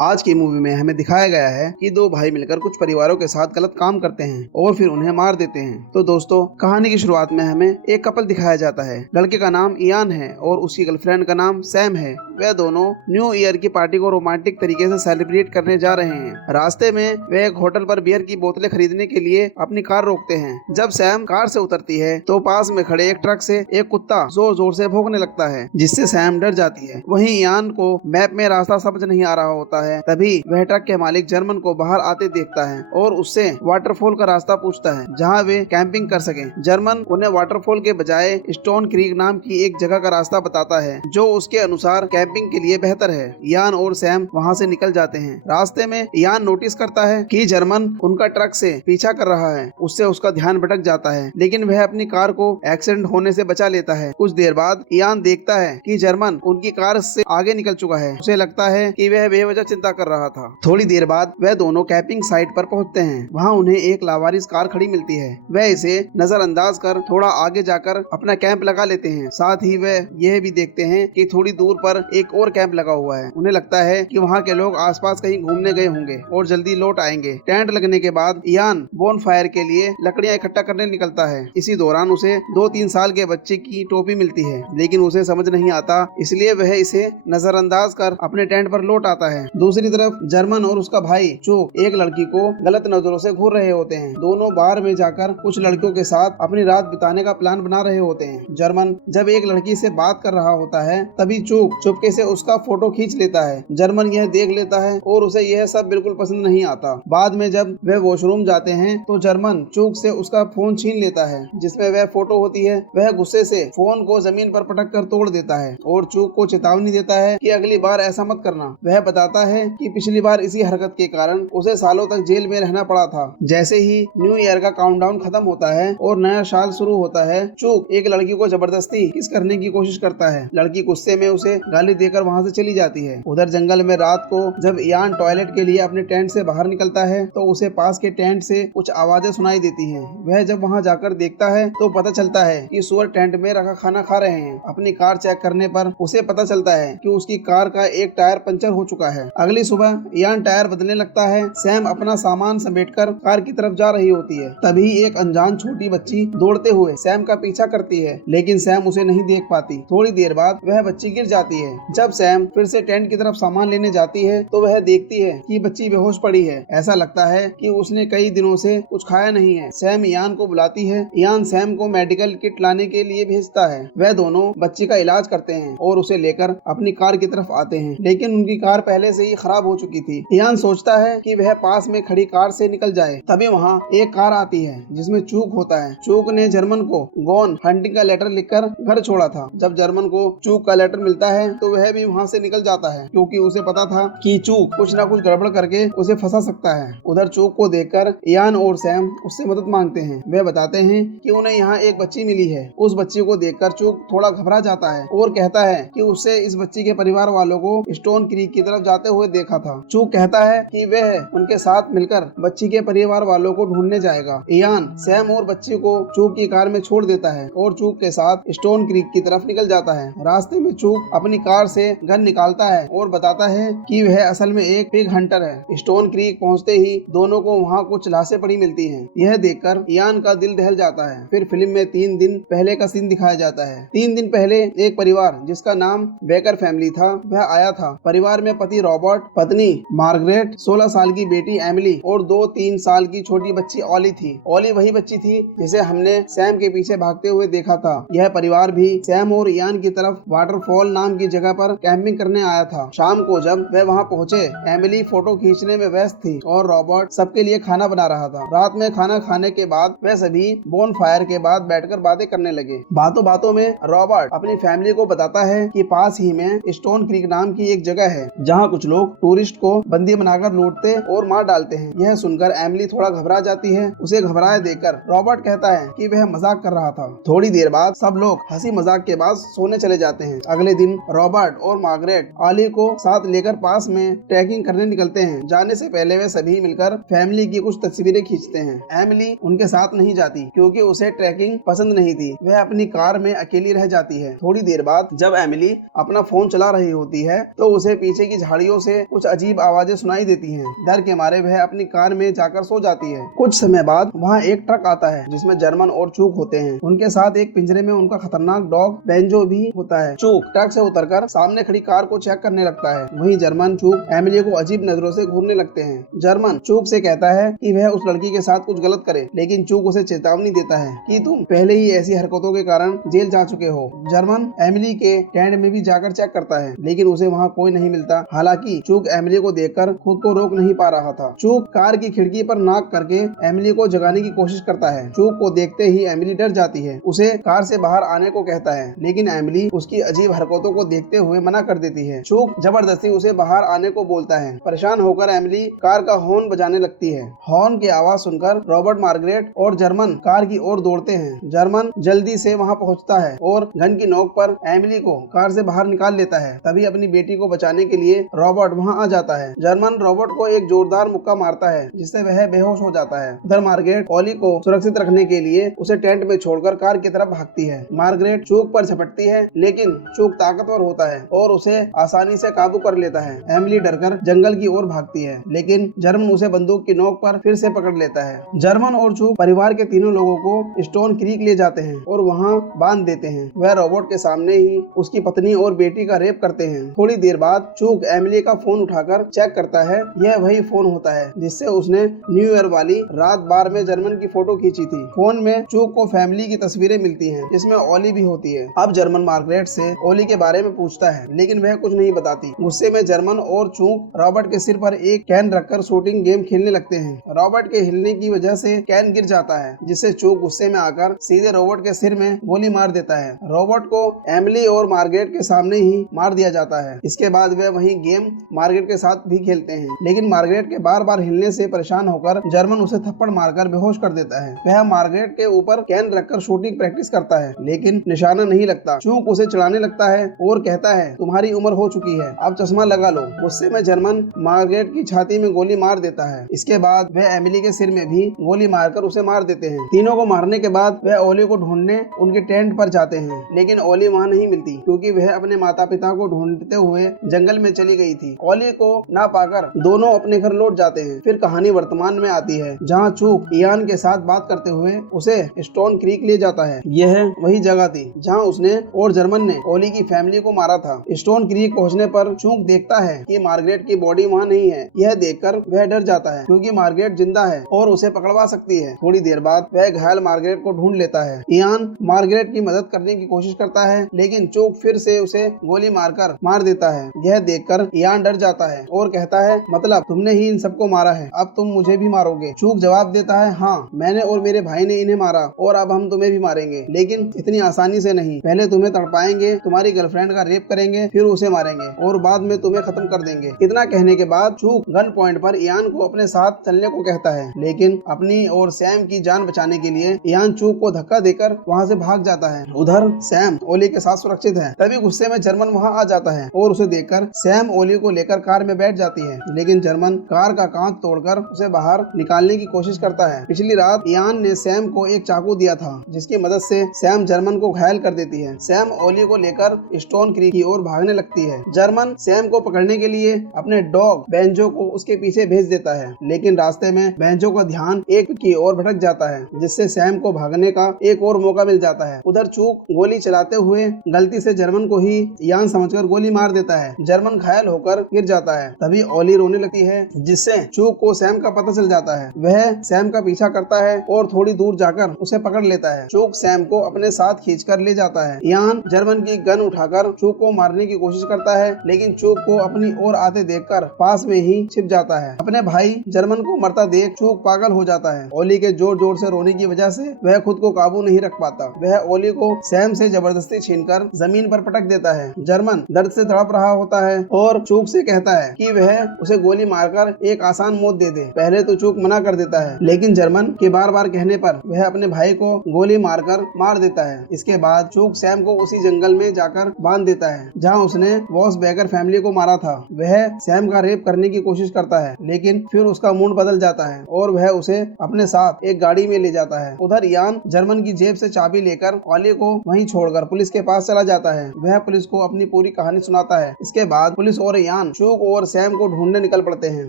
आज की मूवी में हमें दिखाया गया है कि दो भाई मिलकर कुछ परिवारों के साथ गलत काम करते हैं और फिर उन्हें मार देते हैं। तो दोस्तों, कहानी की शुरुआत में हमें एक कपल दिखाया जाता है। लड़के का नाम इयान है और उसकी गर्लफ्रेंड का नाम सैम है। वे दोनों न्यू ईयर की पार्टी को रोमांटिक तरीके से सेलिब्रेट करने जा रहे हैं। रास्ते में वे एक होटल पर बियर की बोतलें खरीदने के लिए अपनी कार रोकते हैं। जब सैम कार से उतरती है तो पास में खड़े एक ट्रक से एक कुत्ता जोर जोर से भौंकने लगता है, जिससे सैम डर जाती है। वहीं इयान को मैप में रास्ता समझ नहीं आ रहा होता है। तभी वह ट्रक के मालिक जर्मन को बाहर आते देखता है और उससे वाटरफॉल का रास्ता पूछता है जहाँ वे कैंपिंग कर सके। जर्मन उन्हें वाटरफॉल के बजाय स्टोन क्रीक नाम की एक जगह का रास्ता बताता है जो उसके अनुसार कैंपिंग के लिए बेहतर है। इयान और सैम वहाँ से निकल जाते हैं। रास्ते में इयान नोटिस करता है कि जर्मन उनका ट्रक से पीछा कर रहा है। उससे उसका ध्यान भटक जाता है, लेकिन वह अपनी कार को एक्सीडेंट होने से बचा लेता है। कुछ देर बाद इयान देखता है कि जर्मन उनकी कार से आगे निकल चुका है। उसे लगता है कि वह बेवजह चिंता कर रहा था। थोड़ी देर बाद वह दोनों कैंपिंग साइट पर पहुंचते हैं। वहां उन्हें एक लावारिस कार खड़ी मिलती है। वह इसे नजरअंदाज कर थोड़ा आगे जाकर अपना कैंप लगा लेते हैं। साथ ही वह यह भी देखते हैं कि थोड़ी दूर पर एक और कैंप लगा हुआ है। उन्हें लगता है कि वहां के लोग आसपास कहीं घूमने गए होंगे और जल्दी लौट आएंगे। टेंट लगने के बाद इयान बोन फायर के लिए लकड़ियां इकट्ठा करने निकलता है। इसी दौरान उसे 2-3 साल के बच्चे की टोपी मिलती है, लेकिन उसे समझ नहीं आता, इसलिए वह इसे नजरअंदाज कर अपने टेंट पर लौट आता है। दूसरी तरफ जर्मन और उसका भाई चूक एक लड़की को गलत नजरों से घूर रहे होते हैं। दोनों बार में जाकर कुछ लड़कियों के साथ अपनी रात बिताने का प्लान बना रहे होते हैं। जर्मन जब एक लड़की से बात कर रहा होता है तभी चूक चुपके से उसका फोटो खींच लेता है। जर्मन यह देख लेता है और उसे यह सब बिल्कुल पसंद नहीं आता। बाद में जब वह वॉशरूम जाते हैं तो जर्मन चूक से उसका फोन छीन लेता है जिसमें वह फोटो होती है। वह गुस्से से फोन को जमीन पर पटक कर तोड़ देता है और चूक को चेतावनी देता है कि अगली बार ऐसा मत करना। वह बताता है कि पिछली बार इसी हरकत के कारण उसे सालों तक जेल में रहना पड़ा था। जैसे ही न्यू ईयर का काउंटडाउन खत्म होता है और नया साल शुरू होता है, चूक एक लड़की को जबरदस्ती किस करने की कोशिश करता है। लड़की गुस्से में उसे गाली देकर वहाँ से चली जाती है। उधर जंगल में रात को जब इयान टॉयलेट के लिए अपने टेंट से बाहर निकलता है तो उसे पास के टेंट से कुछ आवाजें सुनाई देती हैं। वह जब वहाँ जाकर देखता है तो पता चलता है कि सुअर टेंट में रखा खाना खा रहे हैं। अपनी कार चेक करने पर उसे पता चलता है कि उसकी कार का एक टायर पंचर हो चुका है। अगली सुबह इयान टायर बदलने लगता है। सैम अपना सामान समेटकर कार की तरफ जा रही होती है। तभी एक अनजान छोटी बच्ची दौड़ते हुए सैम का पीछा करती है, लेकिन सैम उसे नहीं देख पाती। थोड़ी देर बाद वह बच्ची गिर जाती है। जब सैम फिर से टेंट की तरफ सामान लेने जाती है तो वह देखती है कि बच्ची बेहोश पड़ी है। ऐसा लगता है कि उसने कई दिनों से कुछ खाया नहीं है। सैम इयान को बुलाती है। इयान सैम को मेडिकल किट लाने के लिए भेजता है। वह दोनों बच्ची का इलाज करते हैं और उसे लेकर अपनी कार की तरफ आते हैं, लेकिन उनकी कार पहले से ही खराब हो चुकी थी। इयान सोचता है कि वह पास में खड़ी कार से निकल जाए। तभी वहाँ एक कार आती है जिसमें चूक होता है। चूक ने जर्मन को गॉन हंटिंग का लेटर लिखकर घर छोड़ा था। जब जर्मन को चूक का लेटर मिलता है तो वह भी वहाँ से निकल जाता है, क्योंकि उसे पता था कि चूक कुछ न कुछ गड़बड़ करके उसे फंसा सकता है। उधर चूक को देखकर इयान और सैम उससे मदद मांगते हैं। वे बताते हैं कि उन्हें यहाँ एक बच्ची मिली है। उस बच्ची को देखकर चूक थोड़ा घबरा जाता है और कहता है कि उससे इस बच्ची के परिवार वालों को स्टोन क्रीक की तरफ जाते हुए देखा था। चूक कहता है कि वह उनके साथ मिलकर बच्ची के परिवार वालों को ढूंढने जाएगा। इयान सैम और बच्ची को चूक की कार में छोड़ देता है और चूक के साथ स्टोन क्रीक की तरफ निकल जाता है। रास्ते में चूक अपनी कार से गन निकालता है और बताता है कि वह असल में एक पिग हंटर है। स्टोन क्रीक पहुंचते ही दोनों को वहां कुछ लाशें पड़ी मिलती हैं। यह देखकर इयान का दिल दहल जाता है। फिर फिल्म में 3 दिन पहले का सीन दिखाया जाता है। 3 दिन पहले एक परिवार जिसका नाम बेकर फैमिली था वह आया था। परिवार में पति रॉबर्ट, पत्नी मार्गरेट, 16 साल की बेटी एमिली और 2-3 साल की छोटी बच्ची ओली थी। ओली वही बच्ची थी जिसे हमने सैम के पीछे भागते हुए देखा था। यह परिवार भी सैम और इयान की तरफ वाटरफॉल नाम की जगह पर कैंपिंग करने आया था। शाम को जब वह वहां पहुंचे, एमिली फोटो खींचने में व्यस्त थी और रॉबर्ट सबके लिए खाना बना रहा था। रात में खाना खाने के बाद वह सभी बोन फायर के बाद बैठकर बातें करने लगे। बातों बातों में रॉबर्ट अपनी फैमिली को बताता है कि पास ही में स्टोन क्रीक नाम की एक जगह है जहाँ कुछ लोग टूरिस्ट को बंदी बनाकर लूटते और मार डालते हैं। यह सुनकर एमिली थोड़ा घबरा जाती है। उसे घबराए देखकर रॉबर्ट कहता है कि वह मजाक कर रहा था। थोड़ी देर बाद सब लोग हंसी मजाक के बाद सोने चले जाते हैं। अगले दिन रॉबर्ट और मार्गरेट ओली को साथ लेकर पास में ट्रैकिंग करने निकलते हैं। जाने से पहले वे सभी मिलकर फैमिली की कुछ तस्वीरें खींचते हैं। एमिली उनके साथ नहीं जाती क्योंकि उसे ट्रैकिंग पसंद नहीं थी। वह अपनी कार में अकेली रह जाती है। थोड़ी देर बाद जब एमिली अपना फोन चला रही होती है तो उसे पीछे की झाड़ियों से उसे कुछ अजीब आवाजें सुनाई देती हैं। डर के मारे वह अपनी कार में जाकर सो जाती है। कुछ समय बाद वहाँ एक ट्रक आता है जिसमें जर्मन और चूक होते हैं। उनके साथ एक पिंजरे में उनका खतरनाक डॉग बेंजो भी होता है। चूक ट्रक से उतरकर सामने खड़ी कार को चेक करने लगता है। वहीं जर्मन चूक एमिली को अजीब नजरों से घूरने लगते हैं। जर्मन चूक से कहता है कि वह उस लड़की के साथ कुछ गलत करे, लेकिन चूक उसे चेतावनी देता है कि तुम पहले ही ऐसी हरकतों के कारण जेल जा चुके हो। जर्मन एमिली के टेंट में भी जाकर चेक करता है, लेकिन उसे वहाँ कोई नहीं मिलता। हालांकि चूक एमिली को देखकर खुद को रोक नहीं पा रहा था। चूक कार की खिड़की पर नाक करके एमिली को जगाने की कोशिश करता है। चूक को देखते ही एमिली डर जाती है, उसे कार से बाहर आने को कहता है, लेकिन एमिली उसकी अजीब हरकतों को देखते हुए मना कर देती है। चूक जबरदस्ती उसे बाहर आने को बोलता है। परेशान होकर एमिली कार का हॉर्न बजाने लगती है। हॉर्न की आवाज सुनकर रॉबर्ट, मार्गरेट और जर्मन कार की ओर दौड़ते हैं। जर्मन जल्दी से वहां पहुंचता है और गन की नोक पर एमिली को कार से बाहर निकाल लेता है। तभी अपनी बेटी को बचाने के लिए रॉबर्ट वहां आ जाता है। जर्मन रॉबर्ट को एक जोरदार मुक्का मारता है, जिससे वह बेहोश हो जाता है। उधर मार्गरेट ओली को सुरक्षित रखने के लिए उसे टेंट में छोड़कर कार की तरफ भागती है। मार्गरेट चूक पर झपटती है, लेकिन चूक ताकतवर होता है और उसे आसानी से काबू कर लेता है। एमिली डरकर जंगल की ओर भागती है, लेकिन जर्मन उसे बंदूक की नोक पर फिर से पकड़ लेता है। जर्मन और चूक परिवार के तीनों लोगों को स्टोन क्रीक ले जाते हैं और वहाँ बांध देते हैं। वह रॉबर्ट के सामने ही उसकी पत्नी और बेटी का रेप करते हैं। थोड़ी देर बाद चूक एमिली का फोन उठाकर चेक करता है। यह वही फोन होता है जिससे उसने न्यू ईयर वाली रात बार में जर्मन की फोटो खींची थी। फोन में चूक को फैमिली की तस्वीरें मिलती हैं, जिसमें ओली भी होती है। अब जर्मन मार्गरेट से ओली के बारे में पूछता है, लेकिन वह कुछ नहीं बताती। गुस्से में जर्मन और चूक रॉबर्ट के सिर पर एक कैन रखकर शूटिंग गेम खेलने लगते हैं। रॉबर्ट के हिलने की वजह से कैन गिर जाता है, जिससे चूक गुस्से में आकर सीधे रॉबर्ट के सिर में गोली मार देता है। रॉबर्ट को एमिली और मार्गरेट के सामने ही मार दिया जाता है। इसके बाद वे वही गेम मार्गरेट के साथ भी खेलते हैं, लेकिन मार्गरेट के बार बार हिलने से परेशान होकर जर्मन उसे थप्पड़ मारकर बेहोश कर देता है। वह मार्गरेट के ऊपर कैन रखकर शूटिंग प्रैक्टिस करता है, लेकिन निशाना नहीं लगता। चूक उसे चिढ़ाने लगता है और कहता है, तुम्हारी उम्र हो चुकी है, अब चश्मा लगा लो। गुस्से में जर्मन मार्गरेट की छाती में गोली मार देता है। इसके बाद वह एमिली के सिर में भी गोली मारकर उसे मार देते हैं। तीनों को मारने के बाद वह ओली को ढूंढने उनके टेंट पर जाते हैं, लेकिन ओली वहाँ नहीं मिलती, क्योंकि वह अपने माता पिता को ढूंढते हुए जंगल में चली गई थी। ओली को ना पाकर दोनों अपने घर लौट जाते हैं। फिर कहानी वर्तमान में आती है, जहाँ चूक इयान के साथ बात करते हुए उसे स्टोन क्रीक ले जाता है। यह वही जगह थी जहाँ उसने और जर्मन ने ओली की फैमिली को मारा था। स्टोन क्रीक पहुँचने पर चूक देखता है कि मार्गरेट की बॉडी वहाँ नहीं है। यह देखकर वह डर जाता है, क्योंकि मार्गरेट जिंदा है और उसे पकड़वा सकती है। थोड़ी देर बाद वह घायल मार्गरेट को ढूंढ लेता है। इयान मार्गरेट की मदद करने की कोशिश करता है, लेकिन चूक फिर से उसे गोली मारकर मार देता है। यह देखकर इयान डर जाता है और कहता है, मतलब तुमने ही इन सबको मारा है, अब तुम मुझे भी मारोगे। चूक जवाब देता है, हाँ, मैंने और मेरे भाई ने इन्हें मारा और अब हम तुम्हें भी मारेंगे, लेकिन इतनी आसानी से नहीं। पहले तुम्हें तड़पाएंगे, तुम्हारी गर्लफ्रेंड का रेप करेंगे, फिर उसे मारेंगे और बाद में तुम्हें खत्म कर देंगे। इतना कहने के बाद चूक गन पॉइंट पर इयान को अपने साथ चलने को कहता है, लेकिन अपनी और सैम की जान बचाने के लिए इयान चूक को धक्का देकर वहाँ से भाग जाता है। उधर सैम ओली के साथ सुरक्षित है। तभी गुस्से में जर्मन वहाँ आ जाता है और उसे देखकर सैम ओली को लेकर कार में बैठ जाती है, लेकिन जर्मन कार का कांच तोड़कर उसे बाहर निकालने की कोशिश करता है। पिछली रात इयान ने सैम को एक चाकू दिया था, जिसकी मदद से सैम जर्मन को घायल कर देती है। सैम ओली को लेकर स्टोन क्रीक की ओर भागने लगती है। जर्मन सैम को पकड़ने के लिए अपने डॉग बेंजो को उसके पीछे भेज देता है, लेकिन रास्ते में बेंजो का ध्यान एक की ओर भटक जाता है, जिससे सैम को भागने का एक और मौका मिल जाता है। उधर चूक गोली चलाते हुए गलती से जर्मन को ही इयान समझकर गोली मार देता है। जर्मन घायल होकर गिर जाता है। तभी ओली रोने लगती है, जिससे चूक को सैम का पता चल जाता है। वह सैम का पीछा करता है और थोड़ी दूर जाकर उसे पकड़ लेता है। चूक सैम को अपने साथ खींचकर ले जाता है। इयान जर्मन की गन उठाकर चूक को मारने की कोशिश करता है, लेकिन चूक को अपनी ओर आते देखकर पास में ही छिप जाता है। अपने भाई जर्मन को मरता देख चूक पागल हो जाता है। ओली के जोर जोर से रोने की वजह से वह खुद को काबू नहीं रख पाता। वह ओली को सैम से जबरदस्ती छीनकर जमीन पर पटक देता है। जर्मन दर्द से तड़प रहा होता है और चूक से कहता है कि वह उसे गोली मारकर एक आसान मौत दे दे। पहले तो चूक मना कर देता है, लेकिन जर्मन के बार बार कहने पर वह अपने भाई को गोली मारकर मार देता है। इसके बाद चूक सैम को उसी जंगल में जाकर बांध देता है जहां उसने वॉस बेकर फैमिली को मारा था। वह सैम का रेप करने की कोशिश करता है, लेकिन फिर उसका मूड बदल जाता है और वह उसे अपने साथ एक गाड़ी में ले जाता है। उधर इयान जर्मन की जेब से चाबी लेकर ओली को वहीं छोड़कर पुलिस के पास चला जाता है। वह पुलिस को अपनी पूरी कहानी सुनाता है। इसके बाद पुलिस और यान चूक और सैम को ढूंढने निकल पड़ते हैं।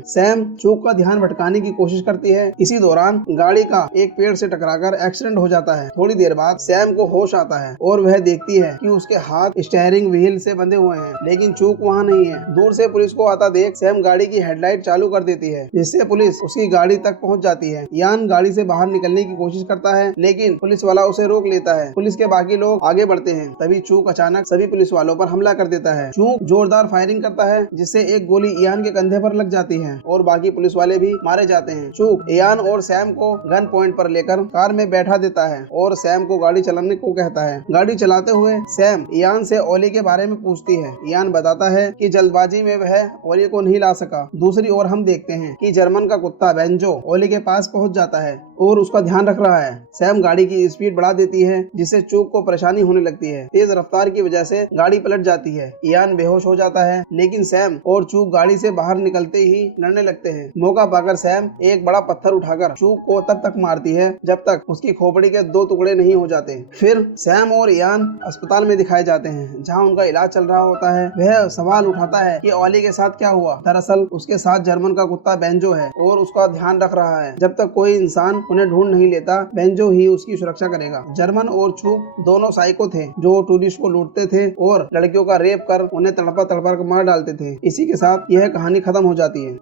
सैम चूक का ध्यान भटकाने की कोशिश करती है। इसी दौरान गाड़ी का एक पेड़ से टकराकर एक्सीडेंट हो जाता है। थोड़ी देर बाद सैम को होश आता है और वह देखती है कि उसके हाथ स्टीयरिंग व्हील से बंधे हुए हैं, लेकिन चूक वहाँ नहीं है। दूर से पुलिस को आता देख सैम गाड़ी की हेडलाइट चालू कर देती है, जिससे पुलिस उसकी गाड़ी तक पहुँच जाती है। यान गाड़ी से बाहर निकलने की कोशिश करता है, लेकिन पुलिस वाला उसे रोक लेता है। पुलिस के बाकी लोग आगे बढ़ते हैं, तभी चूक अचानक सभी पुलिस वालों पर हमला कर देता है। चूक जोरदार फायरिंग करता है, जिससे एक गोली यान के कंधे पर लग जाती है और बाकी पुलिस वाले भी मारे जाते हैं। चूक यान और सैम को गन पॉइंट पर लेकर कार में बैठा देता है और सैम को गाड़ी चलाने को कहता है। गाड़ी चलाते हुए सैम यान से ओली के बारे में पूछती है। यान बताता है कि जल्दबाजी में वह ओली को नहीं ला सका। दूसरी ओर हम देखते हैं कि जर्मन का कुत्ता बेंजो ओली के पास पहुंच जाता है और उसका ध्यान रख रहा है। सैम गाड़ी की स्पीड बढ़ा देती है, जिससे चूक को परेशानी होने लगती है। तेज रफ्तार की वजह से गाड़ी पलट जाती है। यान बेहोश हो जाता है, लेकिन सैम और चूक गाड़ी से बाहर निकलते ही लड़ने लगते हैं। मौका पाकर सैम एक बड़ा पत्थर उठाकर चूक को तब तक मारती है जब तक उसकी खोपड़ी के 2 टुकड़े नहीं हो जाते। फिर सैम और यान अस्पताल में दिखाए जाते हैं, जहां उनका इलाज चल रहा होता है। वह सवाल उठाता है कि ओली के साथ क्या हुआ। दरअसल उसके साथ जर्मन का कुत्ता बेंजो है और उसका ध्यान रख रहा है। जब तक कोई इंसान उन्हें ढूंढ नहीं लेता, बेंजो ही उसकी सुरक्षा करेगा। जर्मन और चूक दोनों साइको थे जो टूरिस्ट को लूटते थे और लड़कियों का रेप कर उन्हें तड़पा तड़पा कर मार डालते थे। इसी के साथ यह कहानी खत्म हो जाती है।